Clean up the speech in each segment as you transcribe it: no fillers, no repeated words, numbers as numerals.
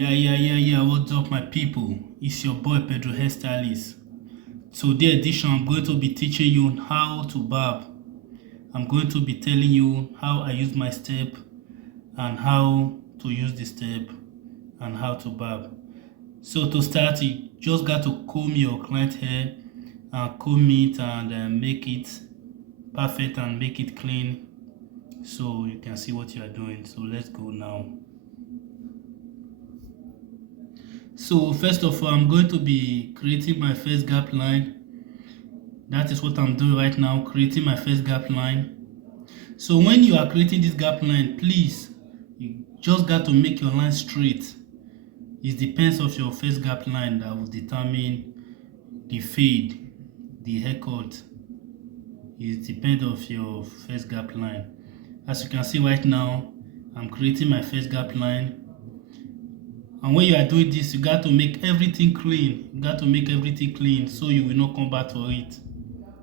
Yeah. What's up, my people? It's your boy Pedro Hairstylist. Today edition, I'm going to be teaching you how to barb. I'm going to be telling you how I use my step and how to use the step and how to barb. So to start, you just got to comb your client hair and comb it and make it perfect and make it clean so you can see what you are doing. So let's go now. So first of all, I'm going to be creating my first gap line. That is what I'm doing right now, creating my first gap line. So when you are creating this gap line, please, you just got to make your line straight. It depends of your first gap line that will determine the fade, the haircut. It depends of your first gap line. As you can see right now, I'm creating my first gap line. And when you are doing this, you got to make everything clean. You got to make everything clean so you will not come back to it.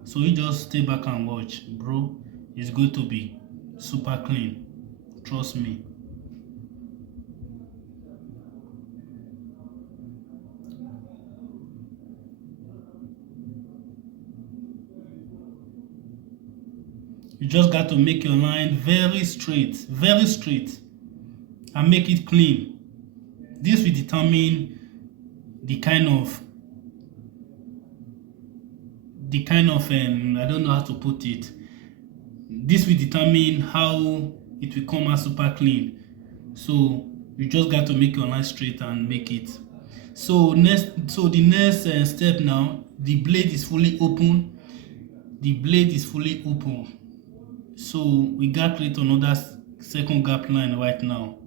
So you just stay back and watch, bro. It's going to be super clean. Trust me. You just got to make your line very straight, and make it clean. This will determine the kind of I don't know how to put it. This will determine how it will come out super clean. So you just got to make your line straight and make it. So the next step now, the blade is fully open. So we got to create another second gap line right now.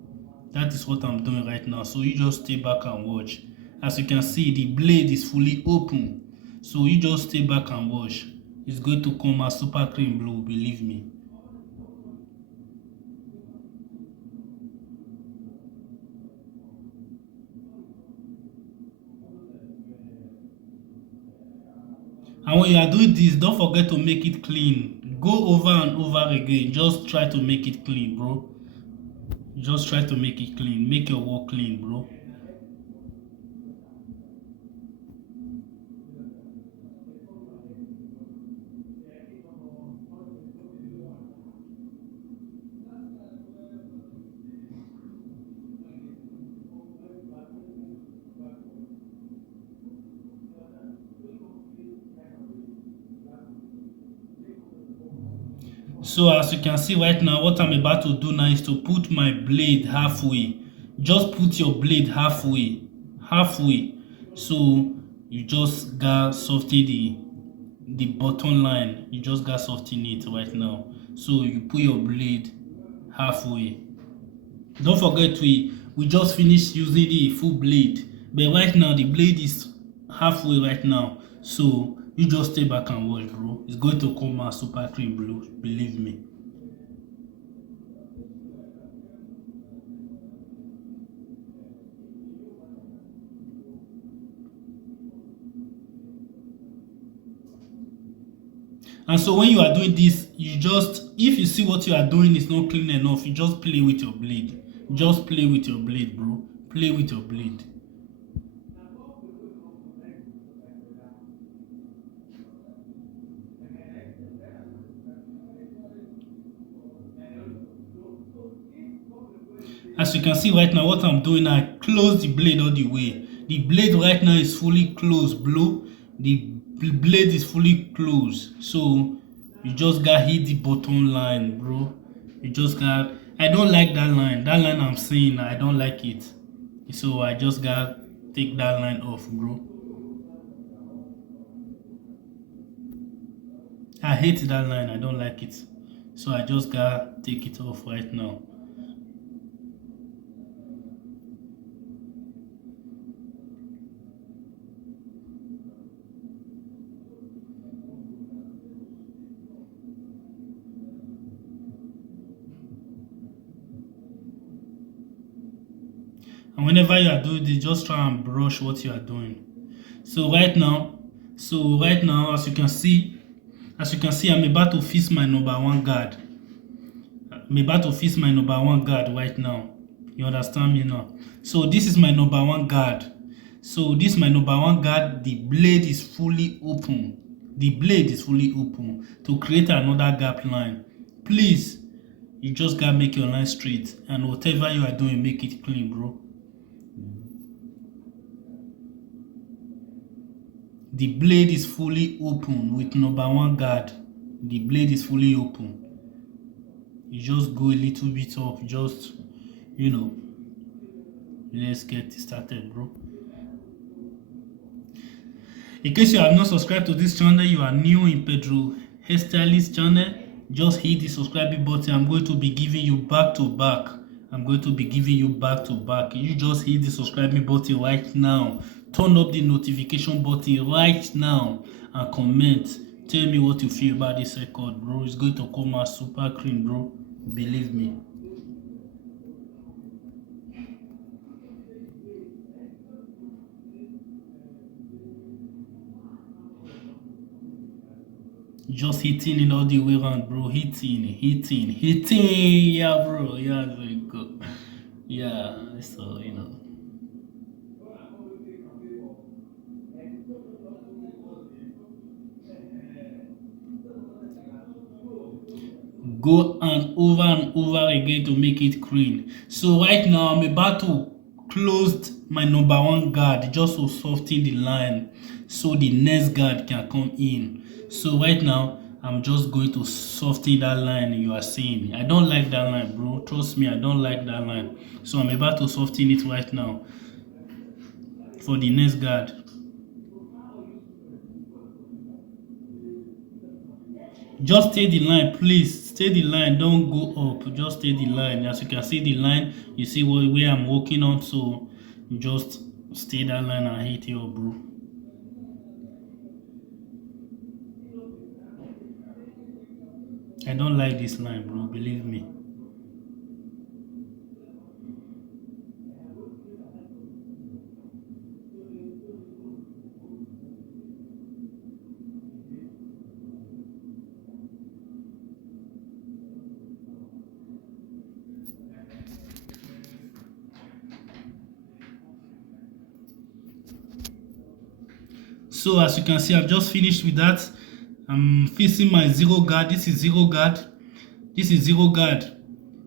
That is what I'm doing right now. So you just stay back and watch. As you can see, the blade is fully open. So you just stay back and watch. It's going to come out super clean blue, believe me. And when you are doing this, don't forget to make it clean. Go over and over again. Just try to make it clean, bro. Just try to make it clean. Make your work clean, bro. So as you can see right now, what I'm about to do now is to put my blade halfway. Just put your blade halfway. So you just got soften the bottom line. You just got soften it right now. So you put your blade halfway. Don't forget we just finished using the full blade, but right now the blade is halfway right now. So you just stay back and watch, bro. It's going to come out super clean blue, believe me. And so when you are doing this, you just, if you see what you are doing is not clean enough, you just play with your blade. Just play with your blade, bro. Play with your blade. As you can see right now, what I'm doing, I close the blade all the way. The blade right now is fully closed, bro. The blade is fully closed. So you just got hit the bottom line, bro. You just got, I don't like that line. That line I'm seeing, I don't like it. So I just got take that line off, bro. I hate that line. I don't like it. So I just got take it off right now. And whenever you are doing this, just try and brush what you are doing. So right now, as you can see, I'm about to fix my number one guard. I'm about to fix my number one guard right now. You understand me now? So this is my number one guard. So this is my number one guard. The blade is fully open. The blade is fully open to create another gap line. Please, you just gotta make your line straight, and whatever you are doing, make it clean, bro. The blade is fully open with number one guard. The blade is fully open. You just go a little bit up, just, you know, let's get started, bro. In case you have not subscribed to this channel, you are new in Pedro Hairstylist channel, just hit the subscribe button. I'm going to be giving you back to back. I'm going to be giving you back to back. You just hit the subscribe button right now. Turn up the notification button right now and comment. Tell me what you feel about this record, bro. It's going to come out super clean, bro. Believe me. Just hitting it all the way around, bro. Hitting. Yeah, bro. Yeah, very good. Yeah, so, go and over again to make it clean. So right now I'm about to close my number one guard just to soften the line so the next guard can come in. So right now I'm just going to soften that line you are seeing. I don't like that line, bro. Trust me, I don't like that line. So I'm about to soften it right now for the next guard. Just stay the line, please. Stay the line, don't go up. Just stay the line. As you can see the line, you see where I'm working on. So you just stay that line and hit it up, bro. I don't like this line, bro. Believe me. So as you can see, I've just finished with that. I'm facing my zero guard. This is zero guard. This is zero guard.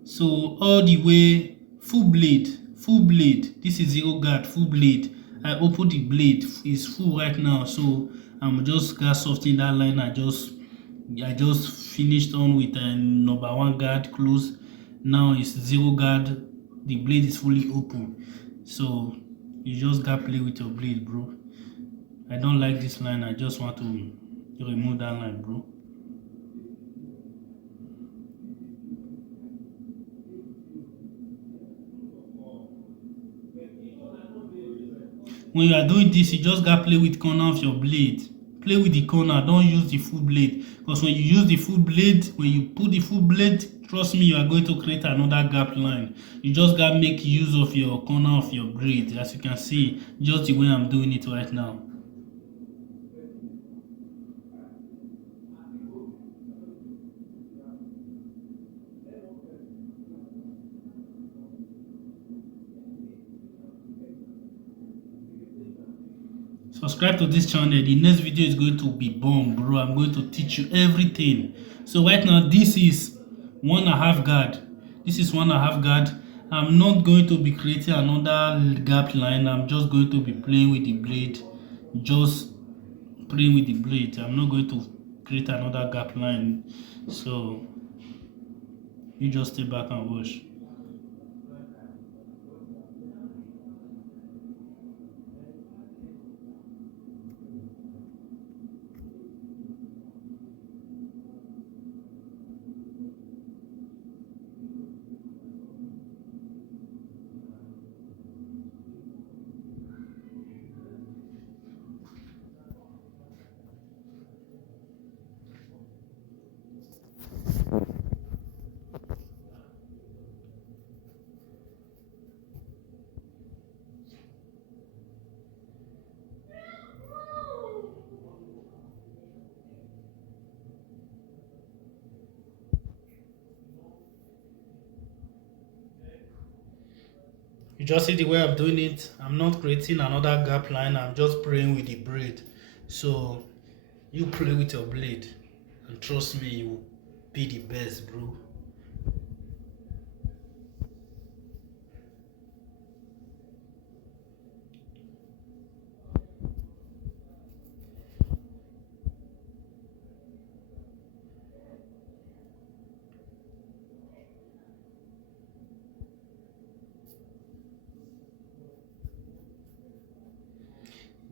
So all the way full blade, full blade. This is zero guard, full blade. I open the blade, it's full right now. So I'm just got softening that line. I just finished on with a number one guard close. Now it's zero guard. The blade is fully open. So you just gotta play with your blade, bro. I don't like this line. I just want to remove that line, bro. When you are doing this, you just gotta play with corner of your blade. Play with the corner, don't use the full blade. Because when you use the full blade, when you put the full blade, trust me, you are going to create another gap line. You just gotta make use of your corner of your blade, as you can see, just the way I'm doing it right now. Subscribe to this channel. The next video is going to be bomb, bro. I'm going to teach you everything. So right now, this is 1.5 guard. This is 1.5 guard. I'm not going to be creating another gap line. I'm just going to be playing with the blade. Just playing with the blade. I'm not going to create another gap line. So you just stay back and watch. You just see the way I'm doing it. I'm not creating another gap line. I'm just playing with the braid. So you play with your blade, and trust me, you will be the best, bro.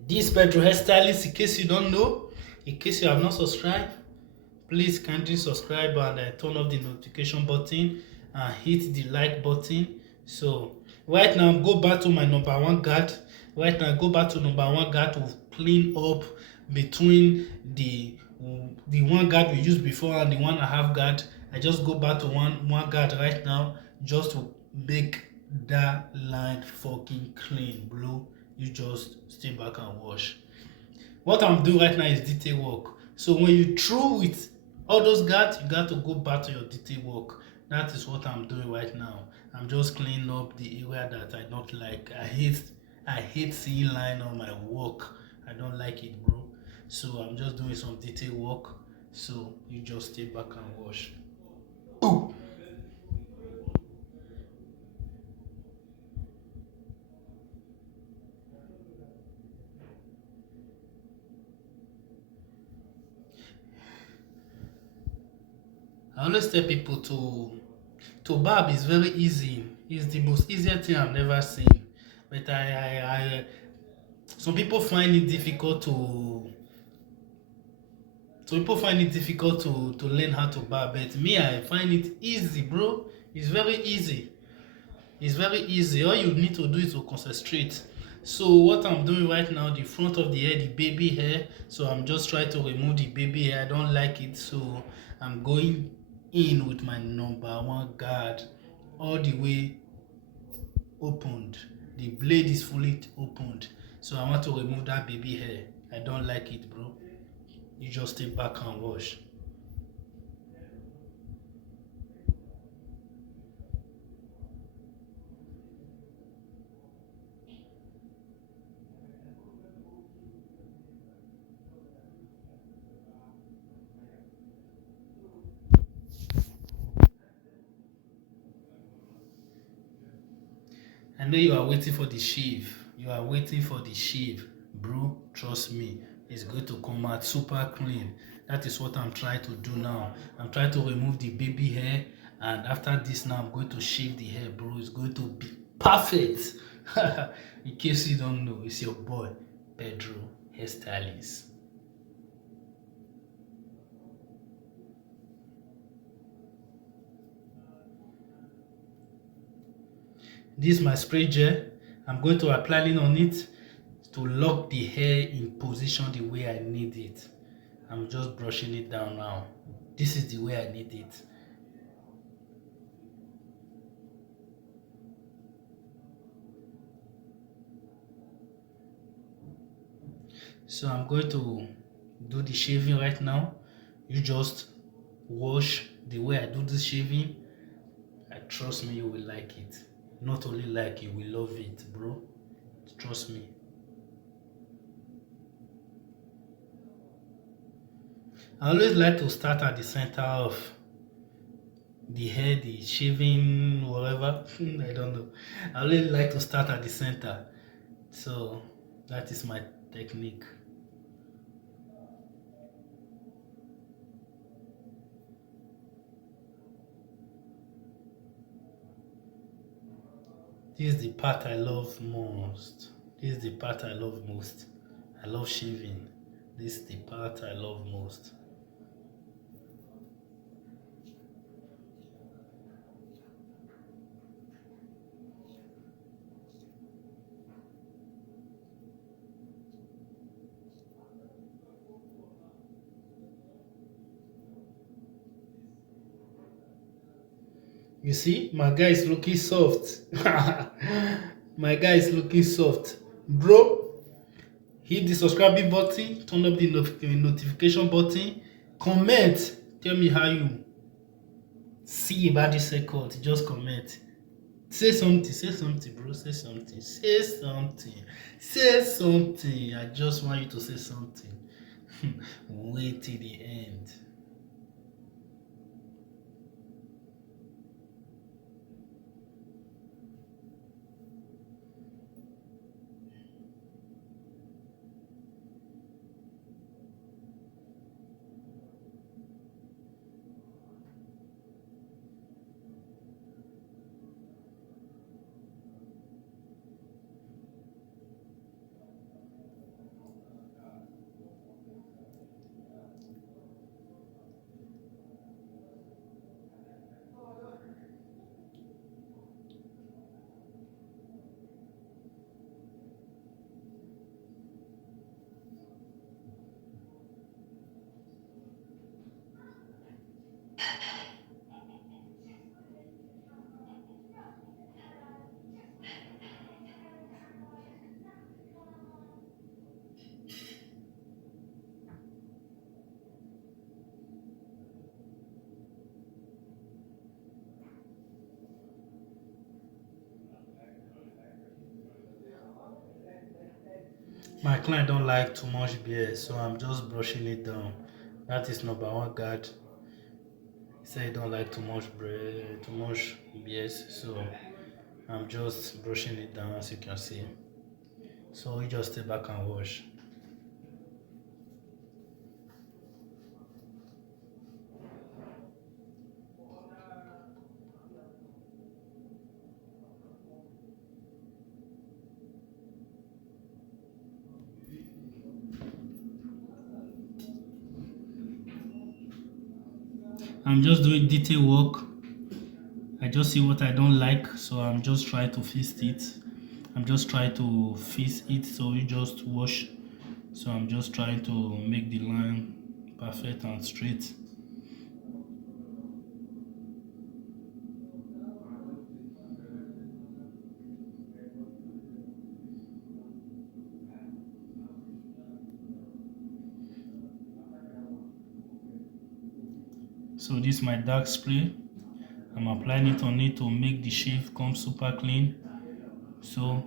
This Pedro hairstylist, in case you don't know, in case you have not subscribed, please kindly subscribe and turn off the notification button and hit the like button. So right now, go back to my number one guard. Right now, go back to number one guard to clean up between the one guard we used before and the 1.5 guard. I just go back to one guard right now just to make that line fucking clean, bro. You just stay back and wash. What I'm doing right now is detail work. So when you through with all those guards, you got to go back to your detail work. That is what I'm doing right now. I'm just cleaning up the area that I don't like. I hate seeing line on my work. I don't like it, bro. So I'm just doing some detail work. So you just stay back and wash. Oh. I always tell people to barb is very easy. It's the most easiest thing I've never seen. But I some people find it difficult to learn how to barb. But me, I find it easy, bro. It's very easy. It's very easy. All you need to do is to concentrate. So what I'm doing right now, the front of the hair, the baby hair. So I'm just trying to remove the baby hair. I don't like it, so I'm going in with my number one guard all the way opened. The blade is fully opened. So I want to remove that baby hair. I don't like it, bro. You just stay back and wash. I know you are waiting for the shave. You are waiting for the shave, bro. Trust me, it's going to come out super clean. That is what I'm trying to do now. I'm trying to remove the baby hair, and after this, now I'm going to shave the hair, bro. It's going to be perfect. In case you don't know, it's your boy Pedro Hairstylist. This is my spray gel. I'm going to apply it on it to lock the hair in position the way I need it. I'm just brushing it down now. This is the way I need it. So I'm going to do the shaving right now. You just wash the way I do this shaving. I trust me, you will like it. Not only like, you will love it, bro. Trust me. I always like to start at the center of the hair, the shaving, whatever. I don't know. I always like to start at the center. So that is my technique. This is the part I love most. This is the part I love most. I love shaving. This is the part I love most. You see, my guy is looking soft. My guy is looking soft. Bro, hit the subscribing button, turn up the notification button, comment, tell me how you see about this record. Just comment. Say something, bro. Say something. Say something. Say something. I just want you to say something. Wait till the end. My client don't like too much beer, so I'm just brushing it down. That is number one guard. He said he don't like too much bread, too much beers, so I'm just brushing it down as you can see. So you just stay back and wash. I'm just doing detail work. I just see what I don't like, so I'm just trying to fix it. I'm just trying to fix it, so you just wash. So I'm just trying to make the line perfect and straight. So this is my dark spray. I'm applying it on it to make the shave come super clean. So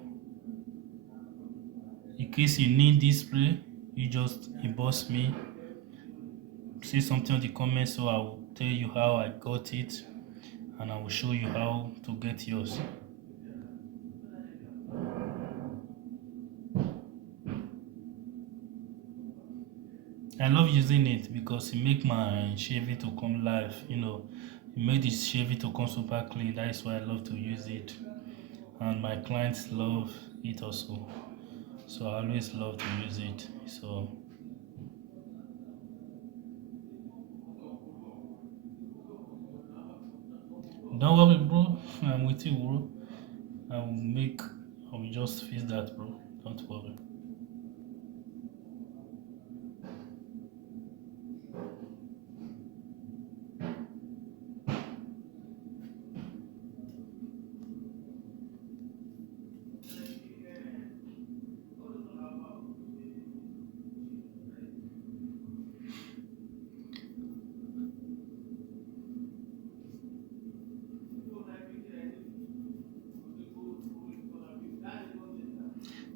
in case you need this spray, you just inbox me, say something in the comments, so I will tell you how I got it and I will show you how to get yours. I love using it because it make my shaving to come live, it make this shaving to come super clean. That is why I love to use it, and my clients love it also, so I always love to use it. So don't worry, bro. I'm with you, bro. I will just fix that, bro. Don't worry.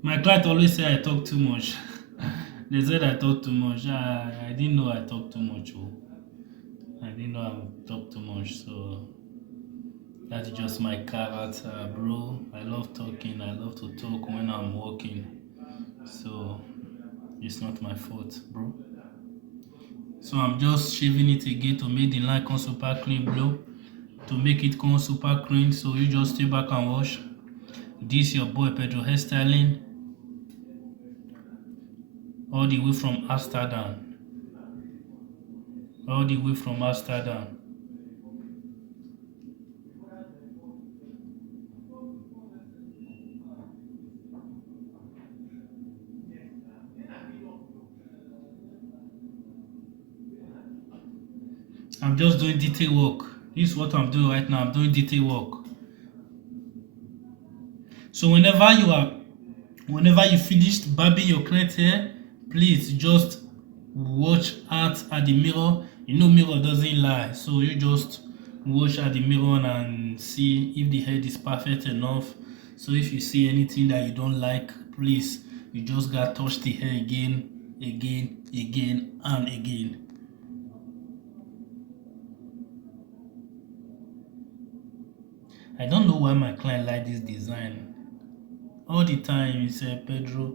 My client always say I talk too much. They said I talk too much. I didn't know I talk too much. Oh. I didn't know I talk too much. So that's just my character, bro. I love talking. I love to talk when I'm working. So it's not my fault, bro. So I'm just shaving it again to make the line come super clean, bro. To make it come super clean, so you just stay back and wash. This your boy Pedro hairstyling, all the way from Amsterdam. All the way from Amsterdam. I'm just doing detail work. This is what I'm doing right now. I'm doing detail work. So whenever you finished barbing your client hair, please just watch out at the mirror. Mirror doesn't lie. So you just watch at the mirror and see if the head is perfect enough. So if you see anything that you don't like, please, you just gotta touch the hair again, and again. I don't know why my client like this design. All the time he said, Pedro,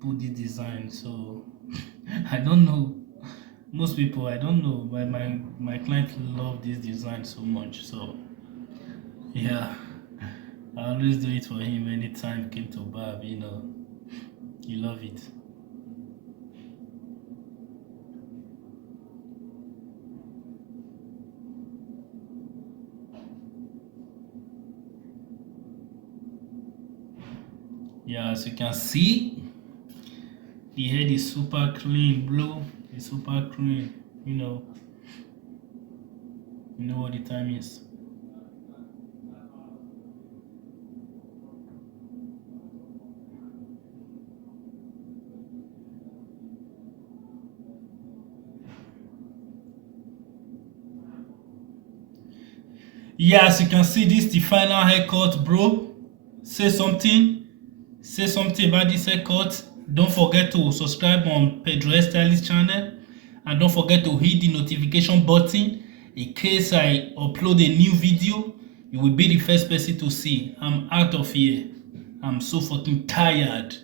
put this design. So I don't know. Most people, I don't know, but my client love this design so much. So yeah, I always do it for him anytime he came to barb. He love it. Yeah, as you can see, the head is super clean, blue. It's super clean. You know what the time is. Yeah, as you can see, this is the final haircut, bro. Say something. Say something about this haircut. Don't forget to subscribe on Pedro Hairstylist channel, and don't forget to hit the notification button in case I upload a new video. You will be the first person to see. I'm out of here. I'm so fucking tired.